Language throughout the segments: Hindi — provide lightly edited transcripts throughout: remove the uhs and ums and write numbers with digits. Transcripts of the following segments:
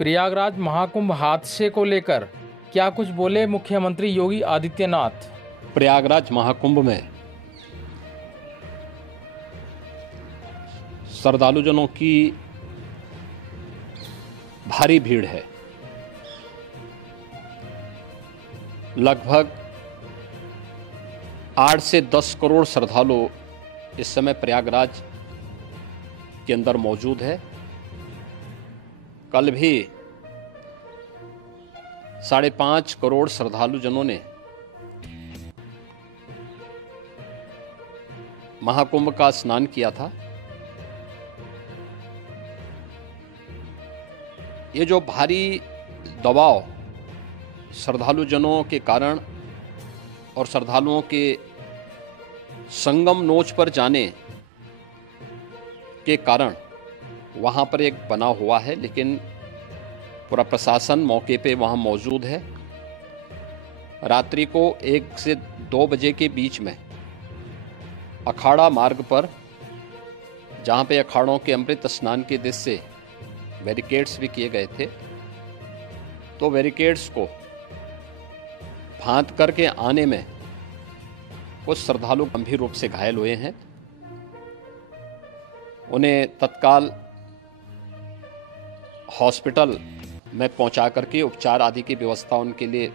प्रयागराज महाकुंभ हादसे को लेकर क्या कुछ बोले मुख्यमंत्री योगी आदित्यनाथ। प्रयागराज महाकुंभ में श्रद्धालुजनों की भारी भीड़ है। लगभग 8 से 10 करोड़ श्रद्धालु इस समय प्रयागराज के अंदर मौजूद है। कल भी 5.5 करोड़ श्रद्धालुजनों ने महाकुंभ का स्नान किया था। ये जो भारी दबाव श्रद्धालुजनों के कारण और श्रद्धालुओं के संगम नोच पर जाने के कारण वहाँ पर एक बना हुआ है, लेकिन पूरा प्रशासन मौके पे वहाँ मौजूद है। रात्रि को 1 से 2 बजे के बीच में अखाड़ा मार्ग पर, जहाँ पे अखाड़ों के अमृत स्नान के दृश्य से बैरिकेड्स भी किए गए थे, तो बैरिकेड्स को फांद करके आने में कुछ श्रद्धालु गंभीर रूप से घायल हुए हैं। उन्हें तत्काल हॉस्पिटल में पहुंचा करके उपचार आदि की व्यवस्था उनके लिए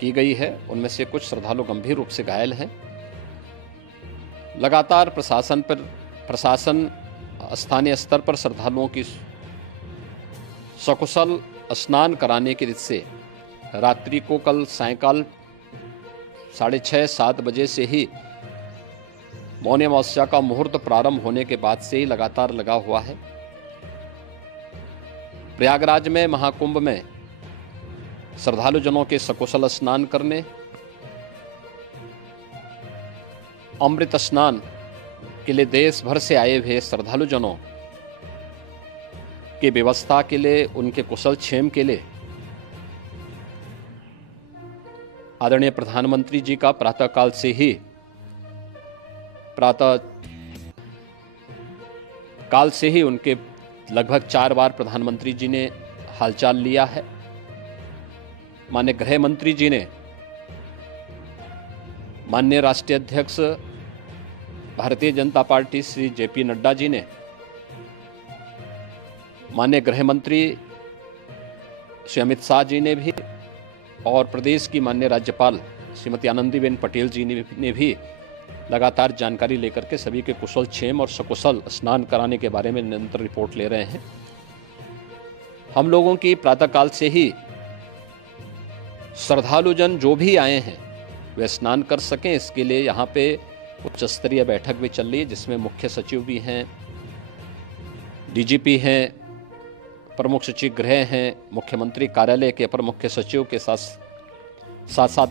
की गई है। उनमें से कुछ श्रद्धालु गंभीर रूप से घायल हैं। लगातार प्रशासन स्थानीय स्तर पर श्रद्धालुओं की सकुशल स्नान कराने के दृष्टि से रात्रि को कल सायंकाल 6:30-7 बजे से ही मौनी अमावस्या का मुहूर्त प्रारंभ होने के बाद से ही लगातार लगा हुआ है। प्रयागराज में महाकुंभ में श्रद्धालुजनों के सकुशल स्नान करने, अमृत स्नान के लिए देश भर से आए हुए श्रद्धालुजनों की व्यवस्था के लिए, उनके कुशल क्षेम के लिए आदरणीय प्रधानमंत्री जी का प्रातःकाल से ही उनके लगभग 4 बार प्रधानमंत्री जी ने हालचाल लिया है। माननीय गृह मंत्री जी ने, माननीय राष्ट्रीय अध्यक्ष भारतीय जनता पार्टी श्री जेपी नड्डा जी ने, माननीय गृह मंत्री श्री अमित शाह जी ने भी, और प्रदेश की माननीय राज्यपाल श्रीमती आनंदीबेन पटेल जी ने भी लगातार जानकारी लेकर के सभी के कुशल क्षेम और सकुशल स्नान कराने के बारे में निरंतर रिपोर्ट ले रहे हैं। हम लोगों की प्रातःकाल से ही श्रद्धालुजन जो भी आए हैं वे स्नान कर सकें, इसके लिए यहाँ पे उच्च स्तरीय बैठक भी चल रही है, जिसमें मुख्य सचिव भी हैं, डीजीपी हैं, प्रमुख सचिव गृह हैं, मुख्यमंत्री कार्यालय के अपर मुख्य सचिव के साथ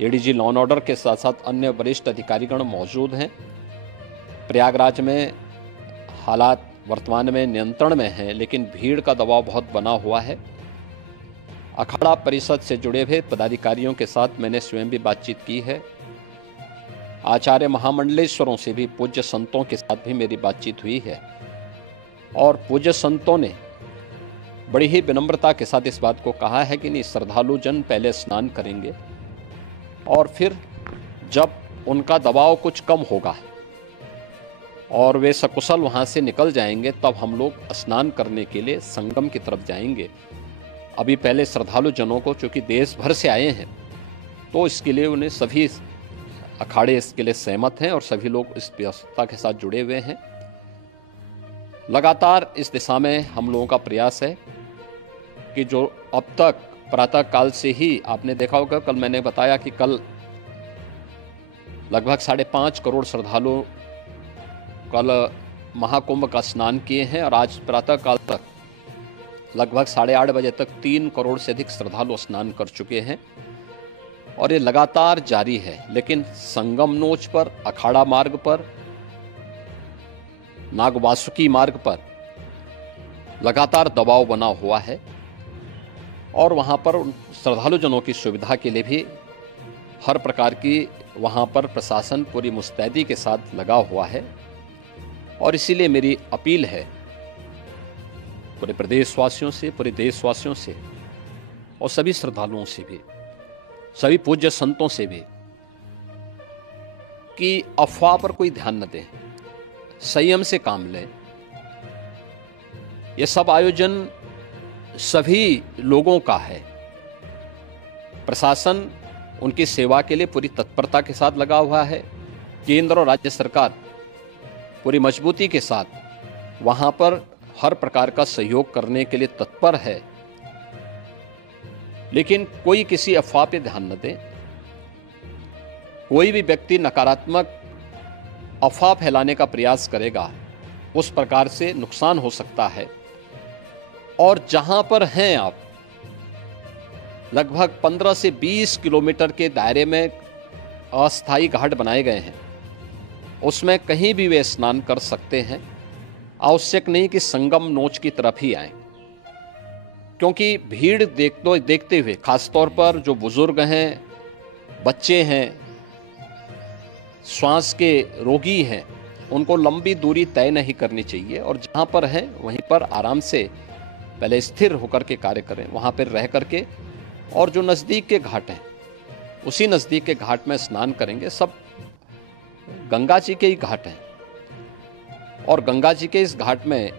एडीजी लॉ एंड ऑर्डर के साथ साथ अन्य वरिष्ठ अधिकारीगण मौजूद हैं। प्रयागराज में हालात वर्तमान में नियंत्रण में हैं, लेकिन भीड़ का दबाव बहुत बना हुआ है। अखाड़ा परिषद से जुड़े हुए पदाधिकारियों के साथ मैंने स्वयं भी बातचीत की है। आचार्य महामंडलेश्वरों से भी, पूज्य संतों के साथ भी मेरी बातचीत हुई है, और पूज्य संतों ने बड़ी ही विनम्रता के साथ इस बात को कहा है कि नहीं, श्रद्धालु जन पहले स्नान करेंगे और फिर जब उनका दबाव कुछ कम होगा और वे सकुशल वहाँ से निकल जाएंगे, तब हम लोग स्नान करने के लिए संगम की तरफ जाएंगे। अभी पहले श्रद्धालु जनों को, चूँकि देश भर से आए हैं, तो इसके लिए उन्हें सभी अखाड़े इसके लिए सहमत हैं और सभी लोग इस व्यवस्था के साथ जुड़े हुए हैं। लगातार इस दिशा में हम लोगों का प्रयास है कि जो अब तक प्रातःकाल से ही आपने देखा होगा, कल मैंने बताया कि कल लगभग 5.5 करोड़ श्रद्धालु कल महाकुंभ का स्नान किए हैं, और आज प्रातःकाल तक लगभग 8:30 बजे तक 3 करोड़ से अधिक श्रद्धालु स्नान कर चुके हैं, और ये लगातार जारी है। लेकिन संगम नोच पर, अखाड़ा मार्ग पर, नागवासुकी मार्ग पर लगातार दबाव बना हुआ है, और वहाँ पर श्रद्धालुजनों की सुविधा के लिए भी हर प्रकार की वहाँ पर प्रशासन पूरी मुस्तैदी के साथ लगा हुआ है। और इसीलिए मेरी अपील है पूरे प्रदेशवासियों से, पूरे देशवासियों से और सभी श्रद्धालुओं से भी, सभी पूज्य संतों से भी कि अफवाह पर कोई ध्यान न दें, संयम से काम लें। यह सब आयोजन सभी लोगों का है। प्रशासन उनकी सेवा के लिए पूरी तत्परता के साथ लगा हुआ है। केंद्र और राज्य सरकार पूरी मजबूती के साथ वहां पर हर प्रकार का सहयोग करने के लिए तत्पर है। लेकिन कोई किसी अफवाह पे ध्यान न दे। कोई भी व्यक्ति नकारात्मक अफवाह फैलाने का प्रयास करेगा, उस प्रकार से नुकसान हो सकता है। और जहां पर हैं आप, लगभग 15 से 20 किलोमीटर के दायरे में अस्थायी घाट बनाए गए हैं, उसमें कहीं भी वे स्नान कर सकते हैं। आवश्यक नहीं कि संगम नोच की तरफ ही आएं, क्योंकि भीड़ देखते हुए, खासतौर पर जो बुजुर्ग हैं, बच्चे हैं, श्वास के रोगी हैं, उनको लंबी दूरी तय नहीं करनी चाहिए और जहां पर हैं वहीं पर आराम से पहले स्थिर होकर के कार्य करें, वहां पर रह करके। और जो नज़दीक के घाट हैं, उसी नज़दीक के घाट में स्नान करेंगे। सब गंगा जी के ही घाट हैं और गंगा जी के इस घाट में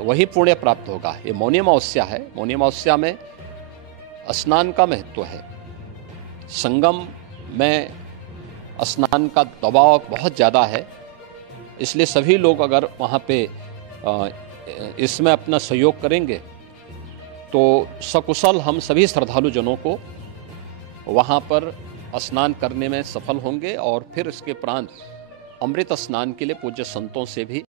वही पुण्य प्राप्त होगा। ये मौनी अमावस्या है। मौनी अमावस्या में स्नान का महत्व है। संगम में स्नान का दबाव बहुत ज़्यादा है, इसलिए सभी लोग अगर वहाँ पे इसमें अपना सहयोग करेंगे तो सकुशल हम सभी श्रद्धालु जनों को वहाँ पर स्नान करने में सफल होंगे। और फिर इसके उपरांत अमृत स्नान के लिए पूज्य संतों से भी